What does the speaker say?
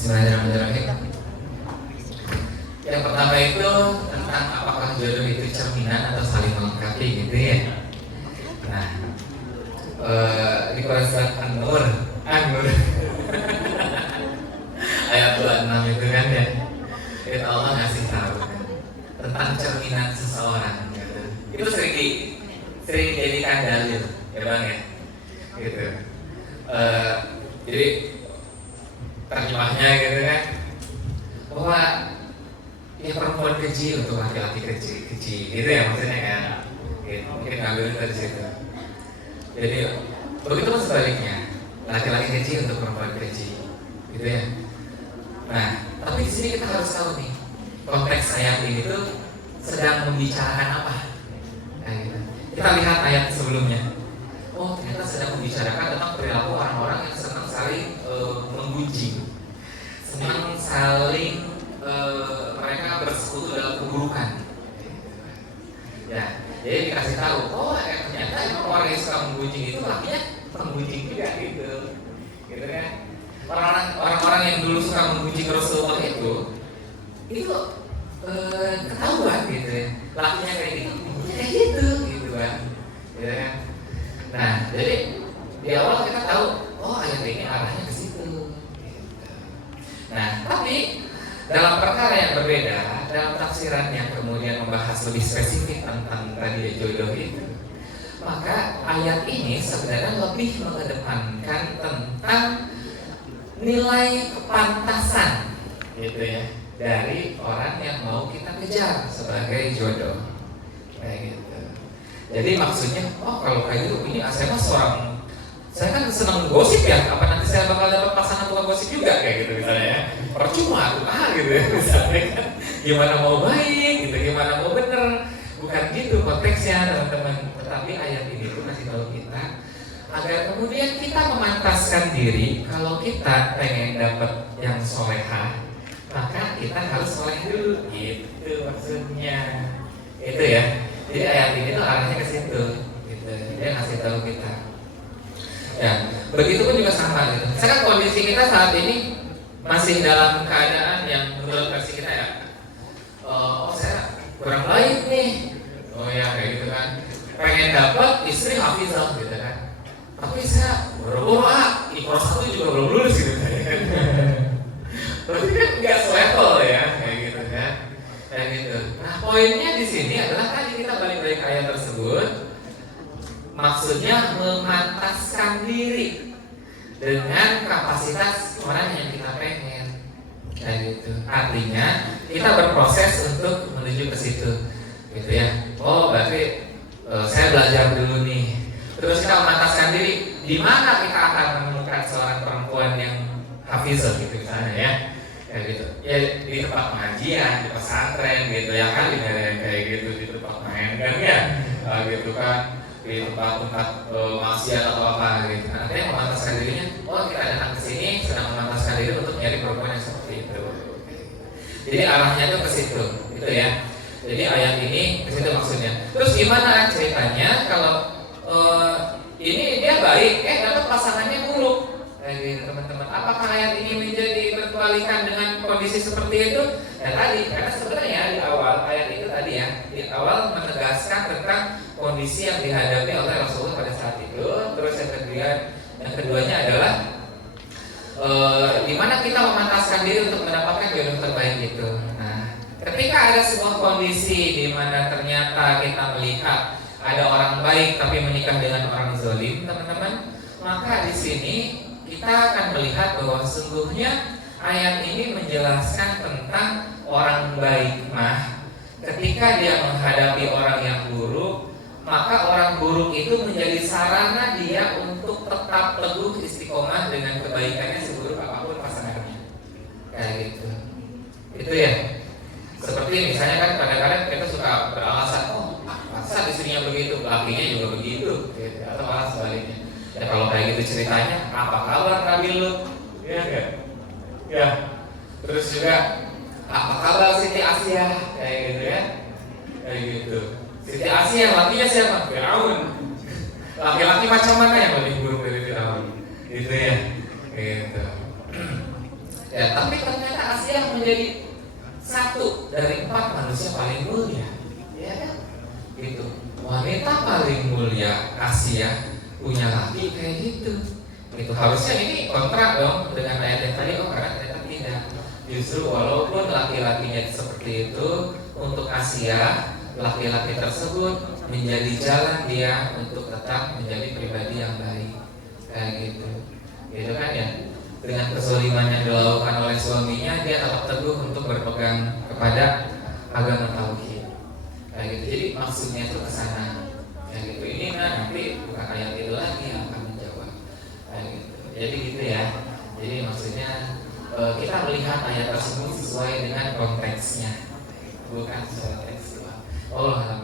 Bismillahirrahmanirrahim. Yang pertama itu tentang apakah jodoh itu cerminan atau saling melengkapi gitu ya. Nah, di Quran surat An-Nur ayat 26 itu kan ya, itu Allah ngasih tahu kan, tentang cerminan seseorang gitu. Itu sering dijadikan dalil ya bang ya gitu. Jadi terjemahnya gitu kan, bahwa ya perempuan keji untuk laki-laki keji gitu ya maksudnya kan gitu. Mungkin ngambil dari situ. Jadi begitu pun sebaliknya, laki-laki keji untuk perempuan keji gitu ya. Nah, tapi di sini kita harus tahu nih, konteks ayat ini tuh sedang membicarakan apa. Nah, gitu. Kita lihat ayat sebelumnya. Oh, ternyata sedang membicarakan tentang perilaku orang-orang yang senang saling menggunjing, senang saling mereka bersekutu dalam keburukan. Ya, jadi dikasih tahu, oh ternyata emang orang yang suka menggunjing itu lakinya menggunjing juga gitu, gitu kan? Orang-orang yang dulu suka menggunjing Rasulullah itu ketahuan gitu ya, lakinya kayak gitu, kayak gitu kan, gitu kan? Nah, jadi di awal kita tahu, oh ayat ini arahnya ke situ. Gitu. Nah, tapi dalam perkara yang berbeda, dalam tafsiran yang kemudian membahas lebih spesifik tentang tadi jodoh itu, maka ayat ini sebenarnya lebih mengedepankan tentang nilai kepantasan, gitu ya, dari orang yang mau kita kejar sebagai jodoh, kayak gitu. Jadi maksudnya, oh kalau kayak gitu, ini saya mah saya kan senang gosip ya, apa nanti saya bakal dapat pasangan tukang gosip juga kayak gitu misalnya ya. Percuma tuh gitu ya misalnya kan. Gimana mau baik gitu, gimana mau bener. Bukan gitu konteksnya teman-teman. Tetapi ayat ini tuh kasih tahu kita agar kemudian kita memantaskan diri. Kalau kita pengen dapat yang solehah, maka kita harus soleh dulu gitu maksudnya. Itu ya. Jadi ayat ini tuh arahnya ke situ gitu. Dia ngasih tahu kita. Ya, begitu pun juga sama gitu. Sekarang kondisi kita saat ini masih dalam keadaan yang menurut versi kita ya, oh saya kurang baik nih, oh ya kayak gitu kan, pengen dapat istri hafizah gitu kan, tapi saya boro-boro Iqra 1 juga belum lulus gitu kan. Berarti kan nggak selevel ya kayak gitu kan, kayak gitu. Nah poinnya di sini adalah tadi kita balik-balik ke ayat tersebut. Maksudnya memantaskan diri dengan kapasitas orang yang kita pengen, kayak gitu. Artinya kita berproses untuk menuju ke situ, gitu ya. Oh berarti saya belajar dulu nih. Terus kita memantaskan diri. Di mana kita akan menemukan seorang perempuan yang hafizah gitu misalnya ya, kayak gitu. Ya di tempat pengajian, di pesantren gitu ya kan, kayak gitu di tempat main kan ya, gitu kan. Di tempat-tempat maksiat atau apa gitu. Artinya memantaskan dirinya. Oh kita datang ke sini sedang memantaskan diri untuk nyari perempuan yang seperti itu. Jadi arahnya tuh ke situ, gitu ya. Jadi ayat ini ke situ maksudnya. Terus gimana ceritanya kalau ini dia baik, dapat pasangannya buruk, kayak gitu teman-teman. Apakah ayat ini menjadi berkebalikan dengan kondisi seperti itu? Ya tadi, karena sebenarnya di awal ayat itu tadi ya, di awal menegaskan tentang kondisi yang dihadapi oleh Rasulullah pada saat itu. Terus yang keduanya adalah di mana kita memantaskan diri untuk mendapatkan jodoh terbaik itu. Nah, ketika ada sebuah kondisi di mana ternyata kita melihat ada orang baik tapi menikah dengan orang zalim, teman-teman, maka di sini kita akan melihat bahwa sesungguhnya ayat ini menjelaskan tentang orang baik mah ketika dia menghadapi orang yang buruk, maka orang buruk itu menjadi sarana dia untuk tetap teguh istiqomah dengan kebaikannya seburuk apapun pasangannya, kayak gitu. Itu ya. Seperti misalnya kan kadang-kadang kita suka beralasan, oh masa istrinya begitu, lakinya juga begitu, gitu. Atau malah sebaliknya. Ya kalau kayak gitu ceritanya, apa kabar Nabi Lut? Ya kan? Ya. Terus juga apa kabar Siti Asia? Kayak gitu ya. Kayak gitu. Siti Asia lakinya siapa? Firaun. Laki-laki macam mana yang lebih buruk dari Firaun? Gitu ya. Gitu. Ya Ya, tapi ternyata Asia menjadi satu dari 4 manusia paling mulia, ya kan? Gitu. Wanita paling mulia Asia punya laki kayak gitu. Itu harusnya ini kontra dong dengan ayat yang tadi, karena ternyata tidak. Justru walaupun laki-lakinya seperti itu, untuk Asia laki-laki tersebut menjadi jalan dia untuk tetap menjadi pribadi yang baik, kayak gitu, gitu kan ya. Dengan kezaliman yang dilakukan oleh suaminya, dia tetap teguh untuk berpegang kepada agama tauhid, kayak gitu. Jadi maksudnya itu kesana, kayak gitu. Ini nanti bukan ayat itu lagi yang akan menjawab, kayak gitu. Jadi gitu ya. Jadi maksudnya kita melihat ayat tersebut sesuai dengan konteksnya, bukan sesuai tekstual. Allah alam.